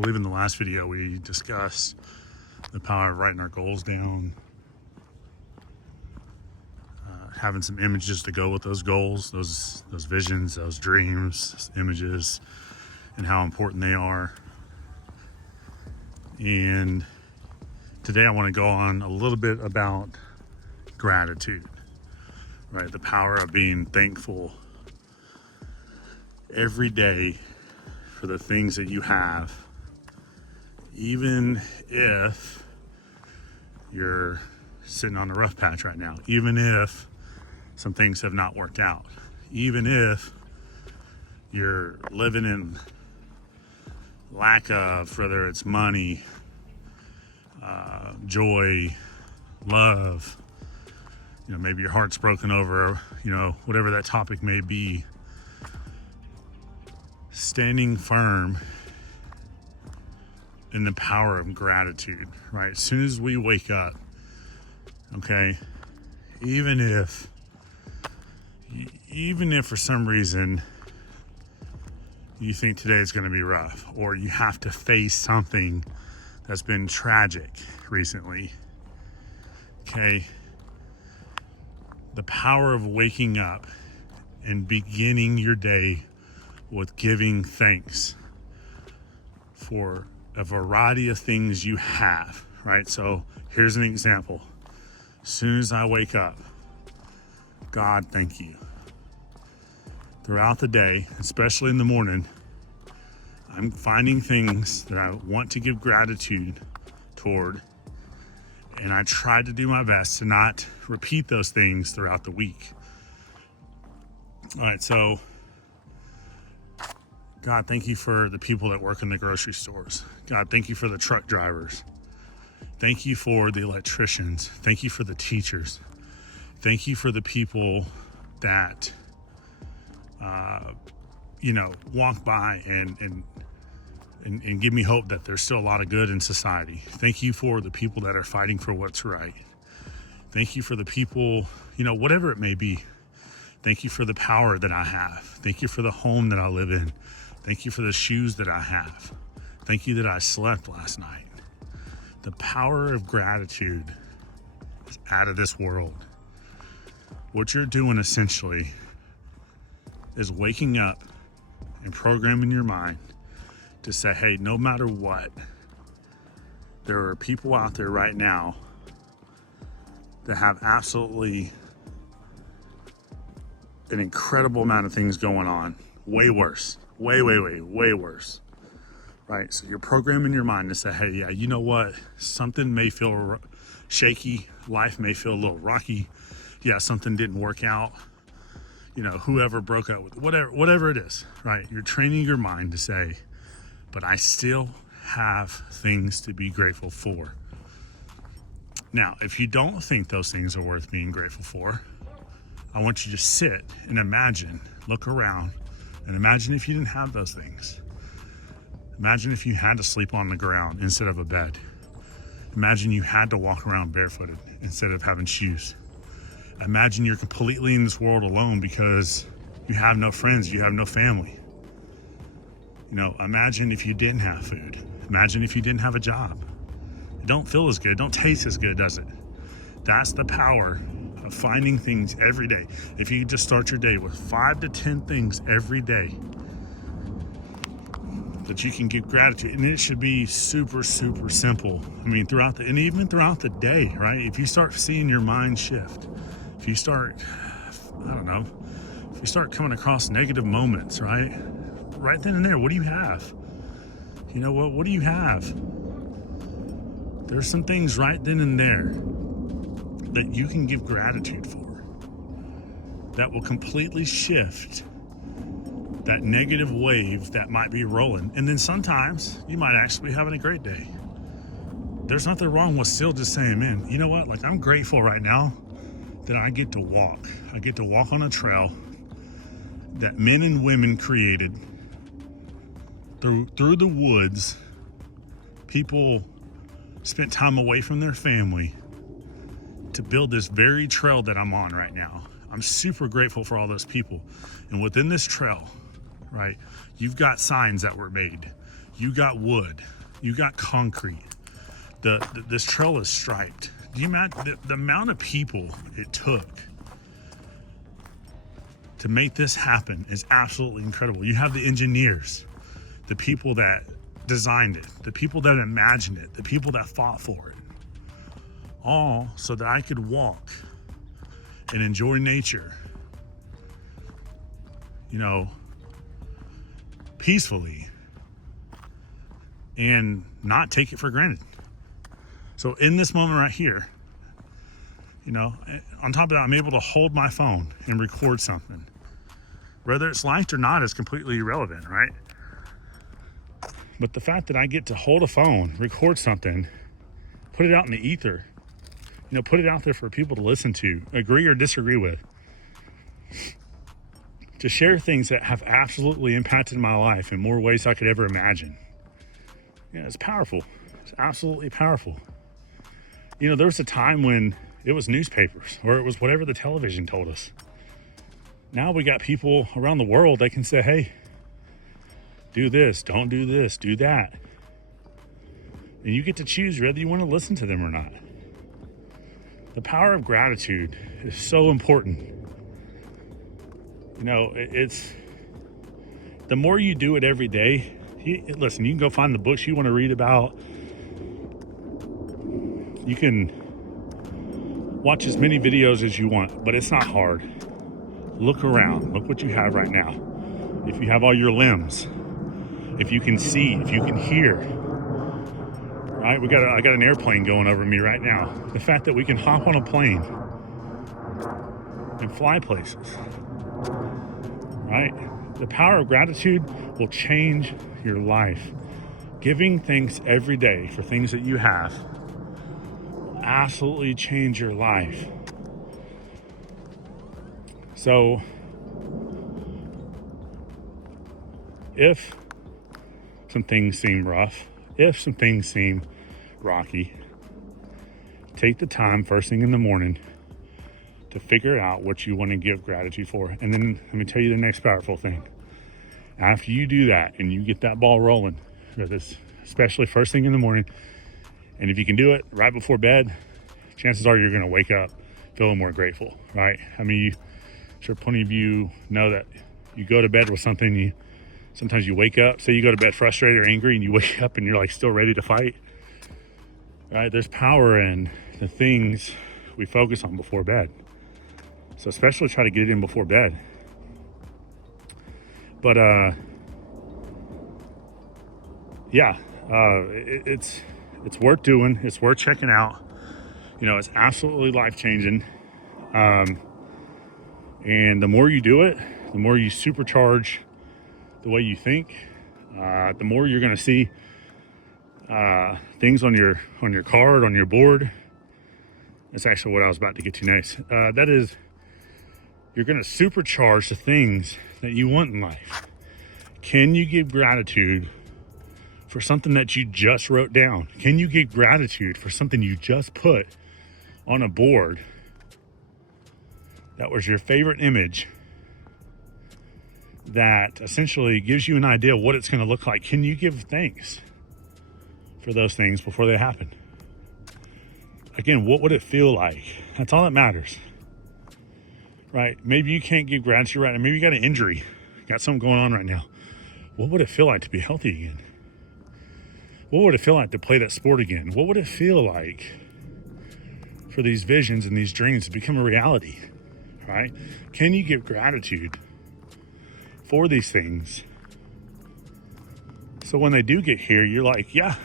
believe in the last video we discussed the power of writing our goals down, having some images to go with those goals, those visions, those dreams, those images, and how important they are. And today I want to go on a little bit about gratitude, right? The power of being thankful every day for the things that you have, even if you're sitting on a rough patch right now, even if some things have not worked out, even if you're living in lack of, whether it's money, joy, love, maybe your heart's broken over, whatever that topic may be. Standing firm in the power of gratitude, right? As soon as we wake up, okay, even if for some reason you think today is going to be rough, or you have to face something that's been tragic recently, okay, the power of waking up and beginning your day with giving thanks for a variety of things you have, right? So here's an example. As soon as I wake up, God, thank you. Throughout the day, especially in the morning, I'm finding things that I want to give gratitude toward, and I try to do my best to not repeat those things throughout the week. All right, so God, thank you for the people that work in the grocery stores. God, thank you for the truck drivers. Thank you for the electricians. Thank you for the teachers. Thank you for the people that, walk by and give me hope that there's still a lot of good in society. Thank you for the people that are fighting for what's right. Thank you for the people, whatever it may be. Thank you for the power that I have. Thank you for the home that I live in. Thank you for the shoes that I have. Thank you that I slept last night. The power of gratitude is out of this world. What you're doing essentially is waking up and programming your mind to say, hey, no matter what, there are people out there right now that have absolutely an incredible amount of things going on. Way worse. Way worse. Right? So you're programming your mind to say, hey, yeah, you know what? Something may feel shaky. Life may feel a little rocky. Yeah, something didn't work out. Whoever broke up with whatever it is, right? You're training your mind to say, but I still have things to be grateful for. Now, if you don't think those things are worth being grateful for, I want you to sit and imagine, look around, and imagine if you didn't have those things. Imagine if you had to sleep on the ground instead of a bed. Imagine you had to walk around barefooted instead of having shoes. Imagine you're completely in this world alone because you have no friends, you have no family. Imagine if you didn't have food. Imagine if you didn't have a job. It don't feel as good, don't taste as good, does it? That's the power of finding things every day. If you just start your day with 5 to 10 things every day that you can give gratitude, and it should be super, super simple. Even throughout the day, right? If you start seeing your mind shift, if you start, if you start coming across negative moments, right then and there, what do you have? What do you have? There's some things right then and there that you can give gratitude for that will completely shift that negative wave that might be rolling. And then sometimes you might actually be having a great day. There's nothing wrong with still just saying, man, you know what? Like, I'm grateful right now that I get to walk. I get to walk on a trail that men and women created through the woods. People spent time away from their family to build this very trail that I'm on right now. I'm super grateful for all those people. And within this trail, right, you've got signs that were made. You got wood. You got concrete. This trail is striped. Do you imagine the amount of people it took to make this happen is absolutely incredible. You have the engineers, the people that designed it, the people that imagined it, the people that fought for it, all so that I could walk and enjoy nature, peacefully and not take it for granted. So in this moment right here, on top of that, I'm able to hold my phone and record something. Whether it's liked or not is completely irrelevant, right? But the fact that I get to hold a phone, record something, put it out in the ether, put it out there for people to listen to, agree or disagree with, to share things that have absolutely impacted my life in more ways I could ever imagine. It's powerful. It's absolutely powerful. There was a time when it was newspapers or it was whatever the television told us. Now we got people around the world that can say, hey, do this, don't do this, do that. And you get to choose whether you want to listen to them or not. The power of gratitude is so important. It's the more you do it every day. Listen, you can go find the books you want to read about. You can watch as many videos as you want, but it's not hard. Look around. Look what you have right now. If you have all your limbs, if you can see, if you can hear, right? I got an airplane going over me right now. The fact that we can hop on a plane and fly places, right? The power of gratitude will change your life. Giving thanks every day for things that you have will absolutely change your life. So, if some things seem rough, if some things seem rocky, take the time first thing in the morning to figure out what you want to give gratitude for. And then let me tell you the next powerful thing. After you do that and you get that ball rolling, especially first thing in the morning, and if you can do it right before bed, chances are you're going to wake up feeling more grateful, right? I'm sure plenty of you know that you go to bed with something, sometimes you wake up, say you go to bed frustrated or angry and you wake up and you're like still ready to fight, right? There's power in the things we focus on before bed. So especially try to get it in before bed. But it's worth doing. It's worth checking out. It's absolutely life-changing. And the more you do it, the more you supercharge the way you think, the more you're going to see things on your card, on your board. That's actually what I was about to get to next. That is, you're going to supercharge the things that you want in life. Can you give gratitude for something that you just wrote down? Can you give gratitude for something you just put on a board that was your favorite image that essentially gives you an idea of what it's going to look like? Can you give thanks for those things before they happen? Again, what would it feel like? That's all that matters, right? Maybe you can't give gratitude right now. Maybe you got an injury, got something going on right now. What would it feel like to be healthy again? What would it feel like to play that sport again? What would it feel like for these visions and these dreams to become a reality, right? Can you give gratitude for these things? So when they do get here, you're like, yeah,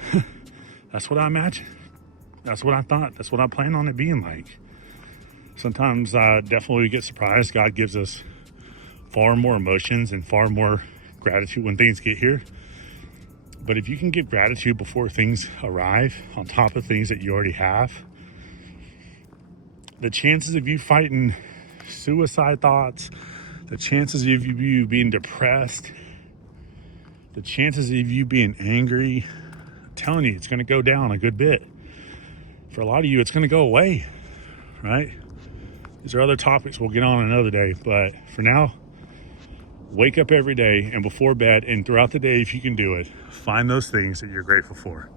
that's what I imagined. That's what I thought. That's what I plan on it being like. Sometimes definitely we get surprised. God gives us far more emotions and far more gratitude when things get here. But if you can give gratitude before things arrive, on top of things that you already have, the chances of you fighting suicide thoughts, the chances of you being depressed, the chances of you being angry, I'm telling you, it's going to go down a good bit. For a lot of you, it's going to go away, right? These are other topics we'll get on another day. But for now, Wake up every day and before bed and throughout the day, if you can do it, find those things that you're grateful for.